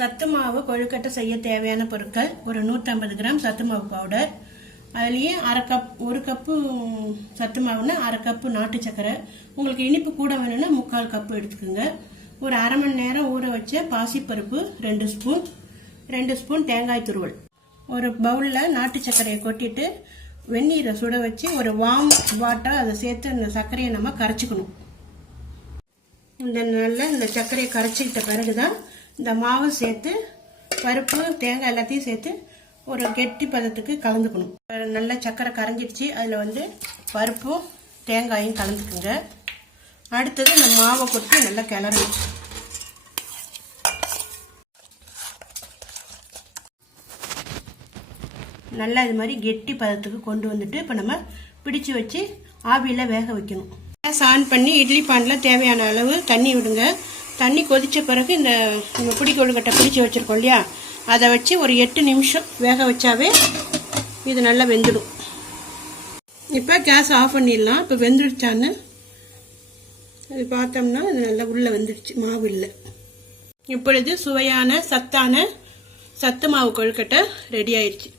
சத்து மாவு கொழுக்கட்டை செய்ய தேவையான பொருட்கள் ஒரு 150 கிராம் சத்து மாவு பவுடர், அதுலேயே ஒரு கப்பு சத்து மாவுன்னா அரை கப்பு நாட்டு சக்கரை, உங்களுக்கு இனிப்பு கூட வேணும்னா 3/4 கப்பு எடுத்துக்கோங்க. ஒரு அரை மணி நேரம் ஊற வச்ச பாசிப்பருப்பு 2 ஸ்பூன் தேங்காய் துருவல். ஒரு பவுலில் நாட்டு சர்க்கரையை கொட்டிட்டு வெந்நீரை சுட வச்சு ஒரு வார்ம் வாட்டர் அதை சேர்த்து அந்த சர்க்கரையை நம்ம கரைச்சிக்கணும். இந்த சர்க்கரையை கரைச்சிக்கிட்ட பிறகுதான் இந்த மாவு சேர்த்து பருப்பு தேங்காய் எல்லாத்தையும் சேர்த்து ஒரு கெட்டி பதத்துக்கு கலந்துக்கணும். நல்ல சர்க்கரை கரைஞ்சிடுச்சு, அதில் பருப்பும் தேங்காயும் கலந்துக்குங்க. அடுத்தது இந்த மாவை கொட்டி நல்லா கிளறணும். நல்லா இது மாதிரி கெட்டி பதத்துக்கு கொண்டு வந்துட்டு இப்போ நம்ம பிடிச்சு வச்சு ஆவியில் வேக வைக்கணும். கேஸ் ஆன் பண்ணி இட்லி பானில் தேவையான அளவு தண்ணி விடுங்க. தண்ணி கொதித்த பிறகு இந்த பிடி கொழுக்கட்டை பிடிச்சி வச்சுருக்கோம் இல்லையா, அதை வச்சு ஒரு 8 நிமிஷம் வேக வச்சாவே இது நல்லா வெந்துடும். இப்போ கேஸ் ஆஃப் பண்ணிடலாம். இப்போ வெந்துடுச்சான்னு அது பார்த்தோம்னா இது நல்லா உள்ளே வெந்துடுச்சு, மாவு இல்லை. இப்பொழுது சுவையான சத்தான சத்து மாவு கொழுக்கட்டை ரெடி ஆயிடுச்சு.